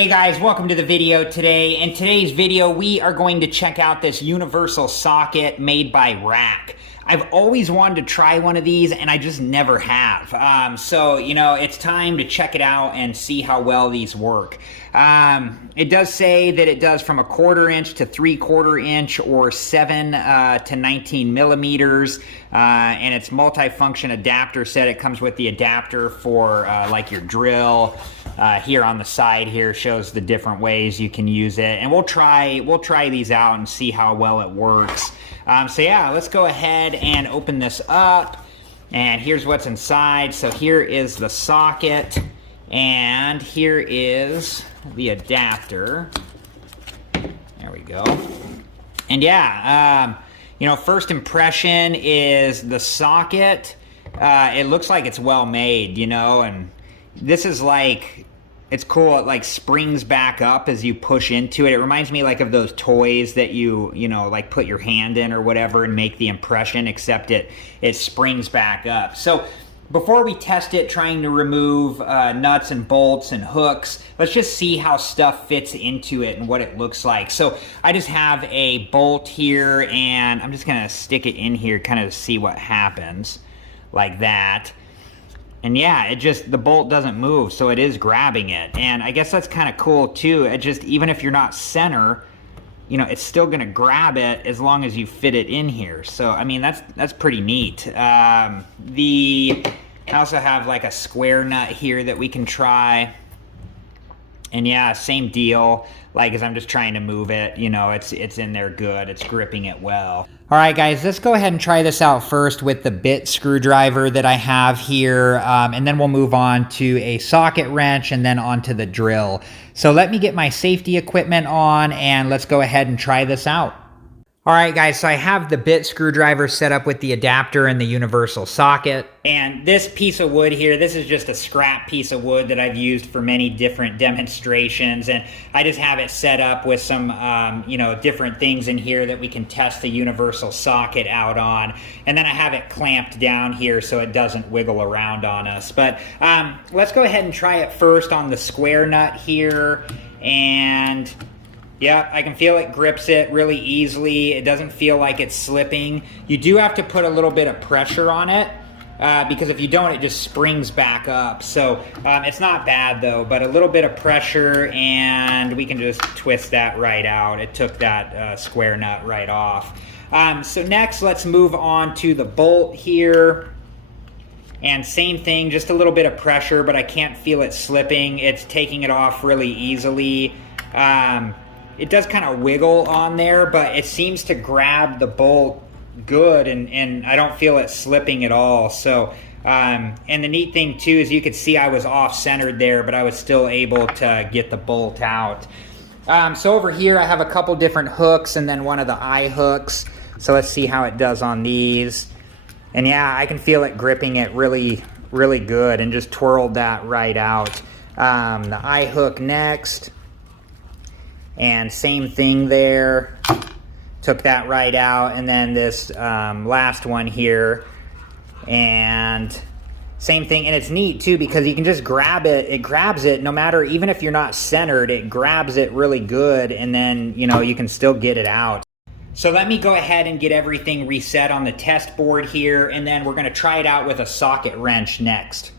Hey guys, welcome to the video today. In today's video, we are going to check out this universal socket made by Rak. I've always wanted to try one of these and I just never have. So, it's time to check it out and see how well these work. It does say that it does from 1/4 inch to 3/4 inch or 7 to 19 millimeters. And it's multi-function adapter set. It comes with the adapter for like your drill. Here on the side here shows the different ways you can use it, and we'll try these out and see how well it works. So yeah, let's go ahead and open this up, and here's what's inside. So here is the socket, and here is the adapter. There we go. And yeah, first impression is the socket. It looks like it's well made, and this is like, it's cool. It like springs back up as you push into it. It reminds me like of those toys that you like put your hand in or whatever and make the impression, except it springs back up. So before we test it, trying to remove nuts and bolts and hooks, let's just see how stuff fits into it and what it looks like. So I just have a bolt here, and I'm just gonna stick it in here kind of to see what happens, like that. And yeah, the bolt doesn't move, so it is grabbing it. And I guess that's kind of cool too. It just, even if you're not center, it's still gonna grab it as long as you fit it in here. So, I mean, that's pretty neat. I also have like a square nut here that we can try. And yeah, same deal. Like, as I'm just trying to move it, it's in there good. It's gripping it well. All right, guys, let's go ahead and try this out first with the bit screwdriver that I have here, and then we'll move on to a socket wrench and then onto the drill. So let me get my safety equipment on, and let's go ahead and try this out. All right, guys, so I have the bit screwdriver set up with the adapter and the universal socket. And this piece of wood here, this is just a scrap piece of wood that I've used for many different demonstrations. And I just have it set up with some, different things in here that we can test the universal socket out on. And then I have it clamped down here so it doesn't wiggle around on us. But let's go ahead and try it first on the square nut here. And yeah, I can feel it grips it really easily. It doesn't feel like it's slipping. You do have to put a little bit of pressure on it because if you don't, it just springs back up. So it's not bad though, but a little bit of pressure and we can just twist that right out. It took that square nut right off. So next, let's move on to the bolt here. And same thing, just a little bit of pressure, but I can't feel it slipping. It's taking it off really easily. It does kind of wiggle on there, but it seems to grab the bolt good, and I don't feel it slipping at all. So, and the neat thing too is you could see I was off-centered there, but I was still able to get the bolt out. So over here I have a couple different hooks and then one of the eye hooks. So let's see how it does on these. And yeah, I can feel it gripping it really, really good, and just twirled that right out. The eye hook next. And same thing there, took that right out. And then this last one here, and same thing. And it's neat too because you can just grab it. It grabs it no matter, even if you're not centered, it grabs it really good, and then you can still get it out. So let me go ahead and get everything reset on the test board here, and then we're gonna try it out with a socket wrench next.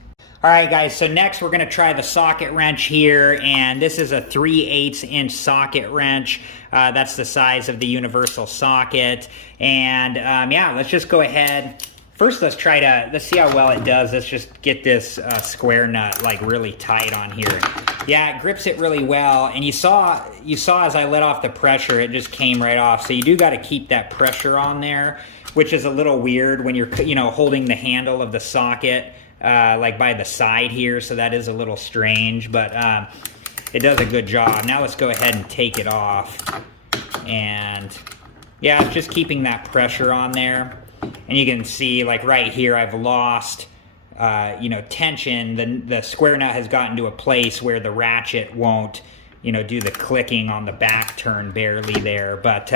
All right, guys, so next we're gonna try the socket wrench here, and this is a 3/8 inch socket wrench. That's the size of the universal socket. And yeah, let's just go ahead. First, let's see how well it does. Let's just get this square nut like really tight on here. Yeah, it grips it really well. And you saw as I let off the pressure, it just came right off. So you do gotta keep that pressure on there, which is a little weird when you're holding the handle of the socket like by the side here, so that is a little strange, but it does a good job. Now let's go ahead and take it off. And yeah, it's just keeping that pressure on there. And you can see like right here I've lost tension. The square nut has gotten to a place where the ratchet won't do the clicking on the back turn barely there, but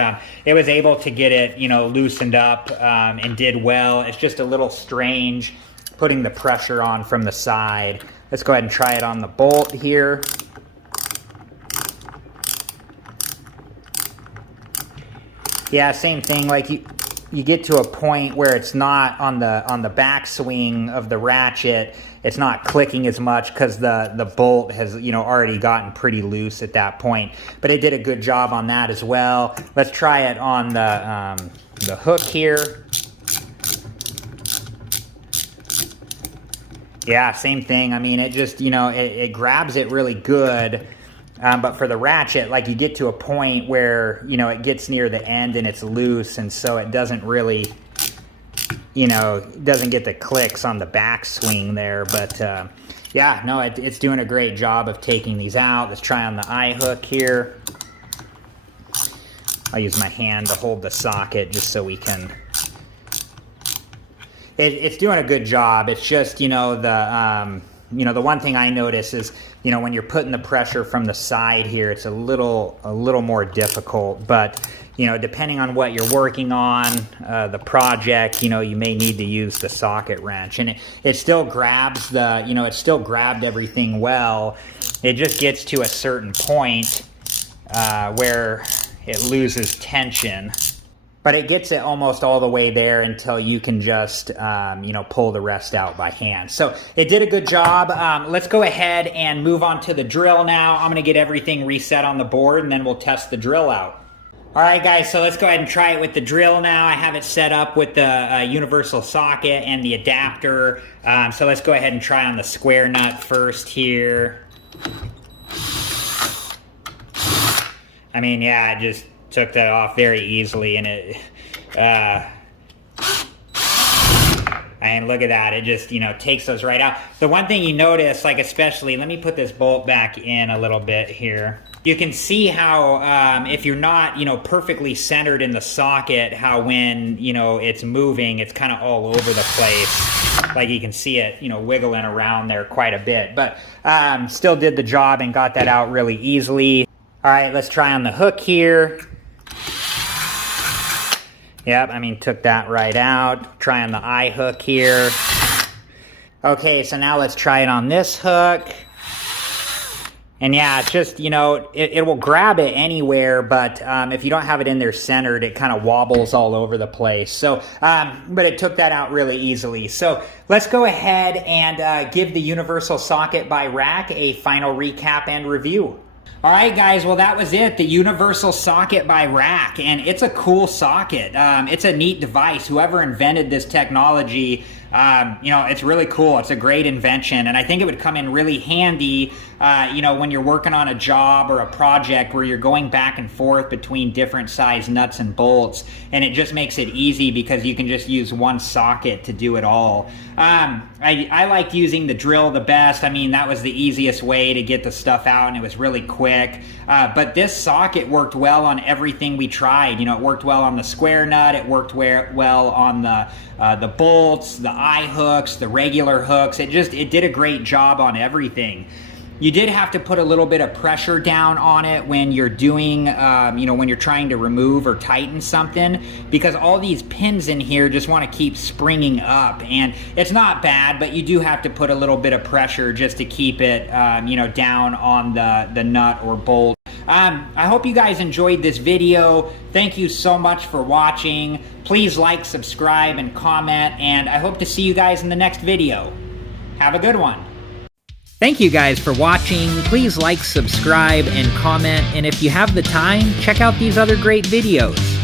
it was able to get it loosened up and did well. It's just a little strange putting the pressure on from the side. Let's go ahead and try it on the bolt here. Yeah, same thing. Like you get to a point where it's not on the back swing of the ratchet, it's not clicking as much because the bolt has, you know, already gotten pretty loose at that point. But it did a good job on that as well. Let's try it on the hook here. Yeah, same thing. I mean, it just, you know, it grabs it really good. But for the ratchet, like, you get to a point where, you know, it gets near the end and it's loose, and so it doesn't really, you know, doesn't get the clicks on the back swing there. But yeah, no, it's doing a great job of taking these out. Let's try on the eye hook here. I'll use my hand to hold the socket just so we can... It's doing a good job. It's just, you know, the one thing I notice is, you know, when you're putting the pressure from the side here, it's a little more difficult. But, you know, depending on what you're working on, the project, you know, you may need to use the socket wrench. And it still grabs the, you know, it still grabbed everything well. It just gets to a certain point where it loses tension. But it gets it almost all the way there until you can just, you know, pull the rest out by hand. So it did a good job. Let's go ahead and move on to the drill now. I'm going to get everything reset on the board, and then we'll test the drill out. All right, guys, so let's go ahead and try it with the drill now. I have it set up with the universal socket and the adapter. So let's go ahead and try on the square nut first here. I mean, yeah, just took that off very easily, and it and look at that, it just, you know, takes those right out. The one thing you notice, like, especially, let me put this bolt back in a little bit here. You can see how if you're not, you know, perfectly centered in the socket, how when, you know, it's moving, it's kind of all over the place. Like, you can see it, you know, wiggling around there quite a bit, but still did the job and got that out really easily. All right, let's try on the hook here. Yep, I mean, took that right out. Try on the eye hook here. Okay, so now let's try it on this hook. And yeah, it's just, you know, it will grab it anywhere, but if you don't have it in there centered, it kind of wobbles all over the place. So, but it took that out really easily. So let's go ahead and give the Universal Socket by Rak a final recap and review. All right, guys, well, that was it, the Universal Socket by Rak, and it's a cool socket. It's a neat device. Whoever invented this technology, you know, it's really cool. It's a great invention, and I think it would come in really handy, you know, when you're working on a job or a project where you're going back and forth between different size nuts and bolts, and it just makes it easy because you can just use one socket to do it all. I liked using the drill the best. I mean, that was the easiest way to get the stuff out, and it was really quick. But this socket worked well on everything we tried. You know, it worked well on the square nut. It worked well on the bolts, the eye hooks, the regular hooks. It did a great job on everything. You did have to put a little bit of pressure down on it when you're doing, you know, when you're trying to remove or tighten something, because all these pins in here just want to keep springing up, and it's not bad, but you do have to put a little bit of pressure just to keep it, you know, down on the nut or bolt. I hope you guys enjoyed this video. Thank you so much for watching. Please like, subscribe, and comment, and I hope to see you guys in the next video. Have a good one. Thank you guys for watching. Please like, subscribe, and comment, and if you have the time, check out these other great videos.